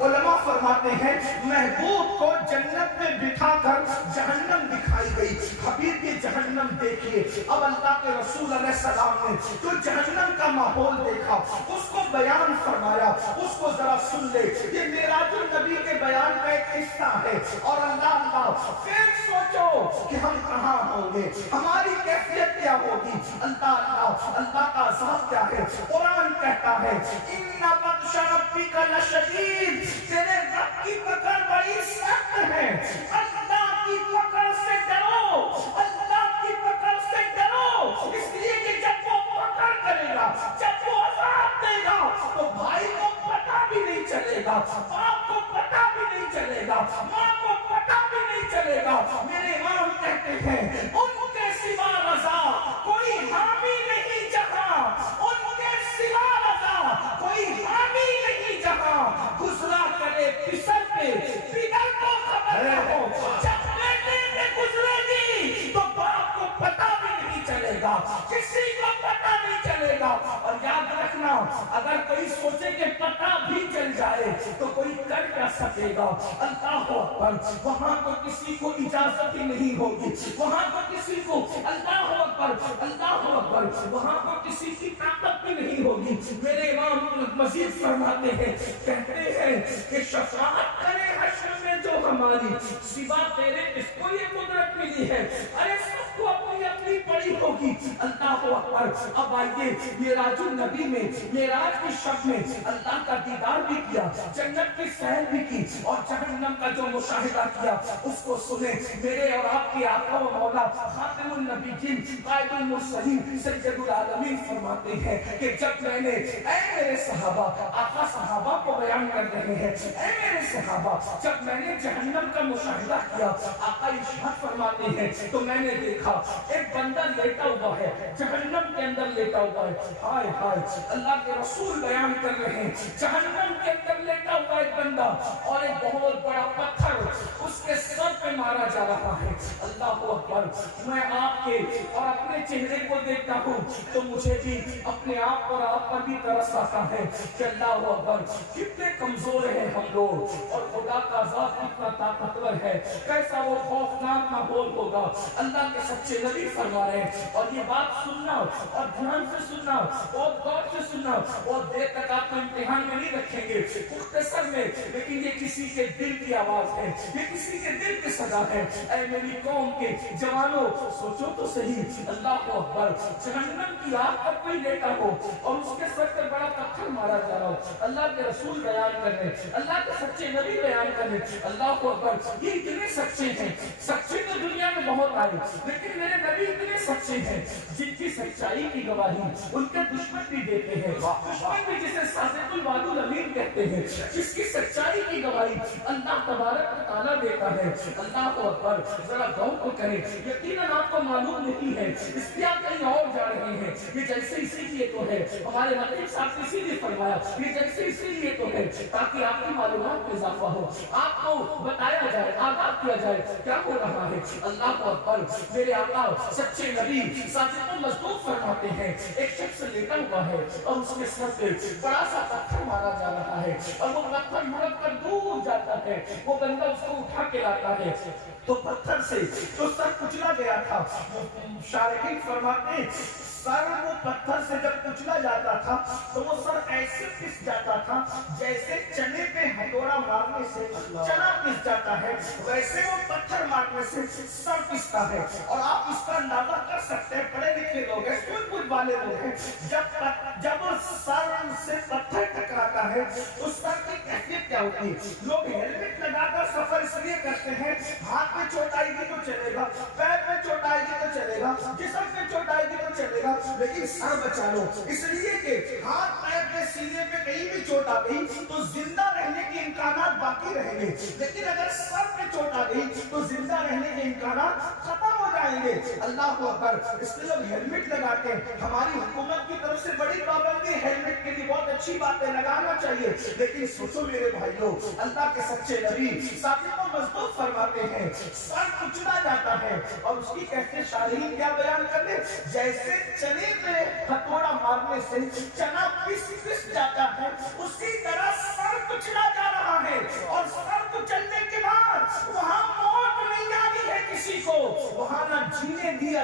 علماء فرماتے ہیں محبوب کو جنت میں بٹھا کر جہنم دکھائی گئی. حبیب کی جہنم دیکھیے. اب اللہ کے رسول علیہ السلام نے جو جہنم کا ماحول دیکھا اس کو بیان فرمایا. اس کو ذرا سن لے. یہ معراج النبی کے بیان کا ایک حصہ ہے. اور اللہ پھر سوچو کہ ہم کہاں ہوں گے, ہماری کیفیت کیا ہوگی. اللہ کا عذاب کیا ہے. قرآن کہتا ہے ان بطش ربک لشدید, تیرے رب کی پکڑ بڑی سخت ہے. اللہ کی پکڑ سے ڈرو, اللہ کی پکڑ سے ڈرو, اس لیے کہ جب وہ پکڑ کرے گا, جب وہ عذاب دے گا تو بھائی کو پتہ بھی نہیں چلے گا, باپ کو پتہ بھی نہیں چلے گا, ماں کو پتہ بھی نہیں چلے گا. میرے امام کہتے ہیں ان کے سوا رضا کوئی حامی نہیں جہاں, ان کے سوا رضا کوئی حامی نہیں جہاں. گزرا کرے پسر پہ پدر کو خبر نہ ہو, جب بیٹے پہ گزرے گی تو باپ کو پتہ بھی نہیں چلے گا, کسی کو پتہ نہیں چلے گا. اور یاد رکھنا اگر کوئی سوچے کہ پتہ بھی چل جائے تو کوئی کر کیا سکے گا. اللہ اکبر. وہاں تو کسی کو اجازت ہی نہیں ہوگی, وہاں تو کسی کو اللہ اکبر اللہ اکبر, وہاں تو کسی کی طاقت بھی نہیں ہوگی. میرے امام مزید فرماتے ہیں, کہتے ہیں کہ شفاعت کرے حشر میں جو ہماری, سوا تیرے اس کو یہ قدرت ملی ہے. ارے سب کو اپنی اپنی پڑی ہوگی. اللہ اکبر. اب آئیے معراج النبی میں, معراج کی شب میں اللہ کا دیدار بھی کیا, جنت کی سیر بھی کی, اور جہنم کا جو مشاہدہ کیا اس کو سنے. میرے اور آپ کے آقا و مولا خاتم النبیین قائد المرسلین سید العالمین فرماتے ہیں کہ جب میں نے, اے میرے صحابہ, آقا صحابہ کو بیان کر رہے ہیں, اے میرے صحابہ, جب میں نے جہنم کا مشاہدہ کیا, آقا ارشاد فرماتے ہیں تو میں نے دیکھا ایک بندہ لیٹا ہوا ہے, جہنم کے اندر لیٹا ہوا ہے. ہائے ہائے, اللہ کے رسول بیان کر رہے ہیں جہنم کے اندر لیٹا ہوا ایک بندہ, اور ایک بہت بڑا پتھر اس کے سر پہ مارا جا رہا ہے. اللہ اکبر. میں آپ کے اور اپنے چہرے کو دیکھتا ہوں تو مجھے بھی اپنے آپ اور آپ پر بھی ترس آتا ہے کہ اللہ اکبر کتنے کمزور ہیں ہم لوگ, اور خدا کا ذات کتنا طاقتور ہے. کیسا وہ خوفناک ماحول ہوگا. اللہ کے سچے نبی فرما رہے ہیں, اور یہ بات سننا اور دھیان سے سننا اور غور سے سننا, اور دیر تک آپ کو امتحان میں نہیں رکھیں گے مختصر میں, لیکن یہ کسی کے دل کی آواز ہے, یہ کسی کے دل کی صدا ہے. اے میری قوم کے جوانوں, سوچو تو صحیح. اللہ اکبر. جہنم کی آگ پر کوئی لیٹا ہو اور اس کے سر پر بڑا پتھر مارا جا رہا ہو. اللہ کے رسول بیان کر رہے ہیں, اللہ کے سچے نبی بیان کر رہے ہیں. اللہ اکبر. یہ اتنے سچے ہیں, سچے تو دنیا میں بہت آئے, لیکن میرے نبی اتنے سچے ہیں جن کی سچائی کی گواہی ان کے دشمن بھی دیتے ہیں. دشمن بھی جسے صادق الوعد الامین کہتے ہیں, جس کی سچائی کی گواہی اللہ تبارک و تعالیٰ دیتا ہے. اللہ اکبر. ذرا غور کو کریں, یقیناً آپ کو معلوم نہیں ہے, اس لیے آپ کہیں اور جا رہے ہیں. یہ جیسے اسی لیے تو ہے, ہمارے مطلب صاحب اسی لیے فرمایا, یہ جیسے اسی لیے تو ہے تاکہ آپ کی معلومات میں اضافہ ہو, آپ کو بتایا جائے, آگاہ کیا جائے کیا ہو رہا ہے. اللہ اکبر. میرے آقا سچے نبی صادق المصدوق فرماتے ہیں ایک شخص لیٹا ہوا ہے اور اس کے سر پہ بڑا سا پتھر مارا جا رہا ہے, اور وہ پتھر لڑک کر دور جاتا ہے. وہ بندہ اس کو اٹھا کے لاتا ہے تو پتھر سے تو سر کچلا گیا تھا. شارحین فرماتے ہیں سر وہ پتھر سے جب کچلا جاتا تھا تو وہ سر ایسے پس جاتا تھا جیسے چنے پہ ہتھوڑا مارنے سے چنا پس جاتا ہے, ویسے وہ پتھر مارنے سے سر پستا ہے. اور آپ اس کا اندازہ کر سکتے ہیں, پڑھے لکھے لوگ ہیں, سن کچھ والے لوگ ہیں, جب سر سے پتھر ٹکراتا ہے تو سر کی کیفیت کیا ہوتی ہے. لوگ ہیلمٹ لگا کر سفر اس لیے کرتے ہیں, ہاتھ میں چوٹ آئے گی تو چلے گا, پیر میں چوٹ آئے گی تو چلے گا, جسم میں چوٹ آئے گی تو چلے گا, لیکن سر بچا لو. اس لیے کہ ہاتھ پیر میں سینے پہ کہیں بھی چوٹ آ گئی تو زندہ رہنے کے امکانات باقی رہیں گے, لیکن اگر سر پہ چوٹ آ گئی تو زندہ رہنے کے امکانات ختم ہو جائیں گے. اللہ اکبر. اس لیے لوگ ہیلمٹ لگاتے ہیں. ہماری حکومت کی طرف سے بڑی پابندی, ہیلمٹ کے لیے بہت اچھی باتیں لگانا چاہیے, لیکن سوچو میرے بھائیوں, اللہ کے سچے نبی صادق المصدوق فرماتے ہیں سر کچلا جاتا ہے, اور اس کی کیفیت شارحین کیا بیان کرتے ہیں, جیسے چنے پہ ہتھوڑا مارنے سے چنا پس جاتا ہے, اسی طرح سر کچلا جا رہا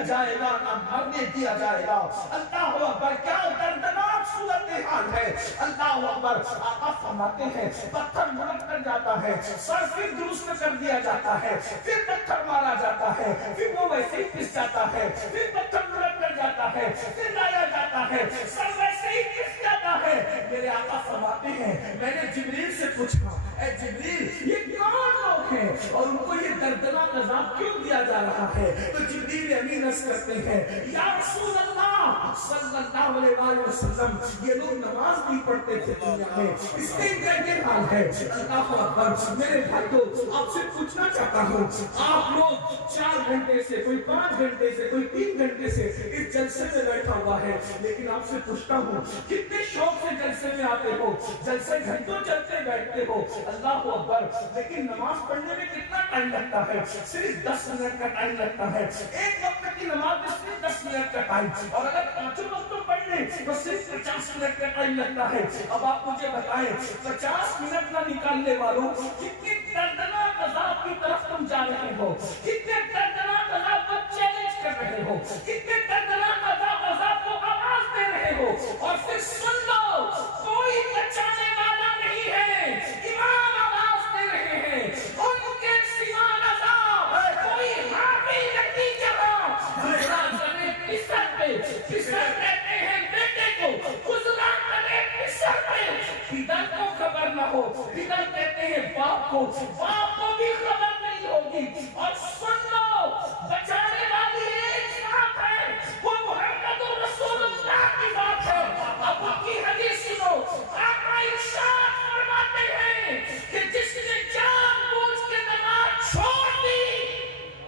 جائے گا نہ مرنے دیا جائے گا۔ اللہ اکبر، کیا دردناک صورتحال ہے۔ اللہ اکبر، آقا فرماتے ہیں پتھر مڑک کر جاتا ہے، سر پھر درست کر دیا جاتا ہے، پھر پتھر مارا جاتا ہے، پھر وہ ویسے ہی پس جاتا ہے، پھر پتھر مڑک کر جاتا ہے، پھر لایا جاتا ہے، سر ویسے ہی پس جاتا ہے۔ میرے آقا فرماتے ہیں میں نے جبریل سے پوچھا اے جبریل یہ کون لوگ ہیں اور ان کو یہ دردناک عذاب کیوں دیا جا رہا ہے؟ تو جبریل امین عرض کرتے ہیں یا رسول اللہ صلی اللہ علیہ وسلم یہ لوگ نماز نہیں پڑھتے تھے دنیا میں، اس کے کیا حال ہے؟ اللہ اکبر، میرے بھائیو آپ سے پوچھنا چاہتا ہوں، آپ لوگ 4 گھنٹے سے، کوئی 5 گھنٹے سے، کوئی 3 گھنٹے سے اس جلسے میں بیٹھا ہوا ہے، لیکن آپ سے پوچھتا ہوں کتنے شوق سے جلسے میں آتے ہو، جلسے گھنٹوں چلتے بیٹھتے ہو، اللہ اکبر، لیکن نماز پڑھنے میں کتنا ٹائم لگتا ہے؟ صرف 10 منٹ کا ٹائم لگتا ہے۔ ایک وقت کی نماز میں صرف 10 منٹ کا ٹائم، اور اگر 5 وقتوں پڑھنے تو صرف 50 منٹ کا ٹائم لگتا ہے۔ اب آپ مجھے بتائیں 50 منٹ نہ نکالنے والوں کتنی دردناک عذاب کی طرف تم جا رہے ہو، کتنے دردناک عذاب کو چیلنج کر رہے ہو، کتنے دردناک عذاب کو آواز دے رہے ہو، اور پھر سن لو کوئی بچانے والا نہیں ہے۔ امام آواز دے رہے ہیں ان کے سوا عذاب کوئی حامی نہیں جہاں گزرا کرے پسر پہ، پسر کہتے ہیں بیٹے کو، گزرا کرے پسر پہ، پدر کو خبر نہ ہو، پدر کہتے ہیں باپ کو، باپ کو بھی خبر نہیں ہوگی۔ اور سن لو بچانے والی ایک ذات ہے، وہ محمد رسول اللہ کی بات ہے۔ اب ان کی حدیث سنو، آقا ارشاد فرماتے ہیں کہ جس نے جان بوجھ کے نماز چھوڑ دی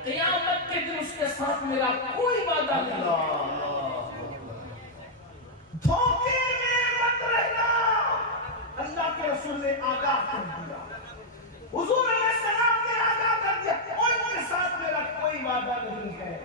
قیامت کے دن اس کے ساتھ میرا کوئی وعدہ نہیں۔ دھوکے میں مت رہنا، اللہ کے رسول نے آگاہ کر دیا، حضور علیہ السلام نے آگاہ کر دیا ان کے ساتھ میرا کوئی وعدہ نہیں ہے۔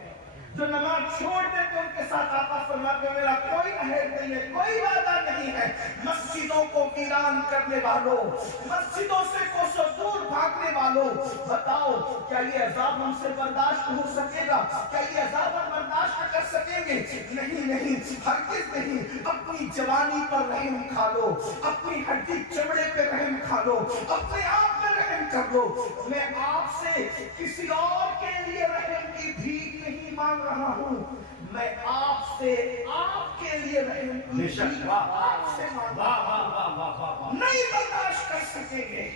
جو نماز چھوڑ دے تو ان کے ساتھ آقا فرماتے ہیں میرا کوئی عہد نہیں ہے، کوئی وعدہ نہیں ہے۔ مسجدوں کو ویران کرنے والوں، مسجدوں سے کوسوں دور بھاگنے والوں، بتاؤ کیا یہ عذاب ہم سے برداشت ہو سکے گا؟ کیا یہ عذاب ہم برداشت کر سکیں گے؟ نہیں نہیں، ہرگز نہیں۔ اپنی جوانی پر رحم کھا لو، اپنی ہڈی چمڑے پہ رحم کھا لو، اپنے آپ پہ رحم کر لو۔ میں آپ سے کسی اور کے لیے رحم کی بھیک نہیں مانگ رہا ہوں، میں آپ سے آپ کے لیے رحم کی بھیک آپ سے مانگ رہا ہوں۔ نہیں برداشت کر سکیں گے۔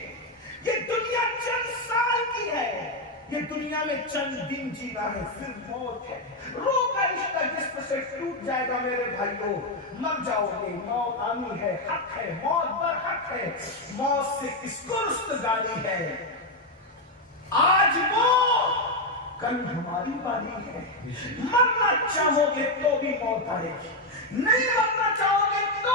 یہ دنیا چند سال کی ہے، یہ دنیا میں چند دن جینا ہے، پھر موت ہے۔ روح کا رشتہ جسم سے ٹوٹ جائے گا میرے بھائیوں، مر جاؤ گے، موت آنی ہے، حق ہے، موت برحق ہے۔ موت سے کس کو رستگاری ہے؟ آج وہ کل ہماری باری ہے۔ مرنا چاہو گے تو بھی موت آئے گی، نہیں مرنا چاہو گے تو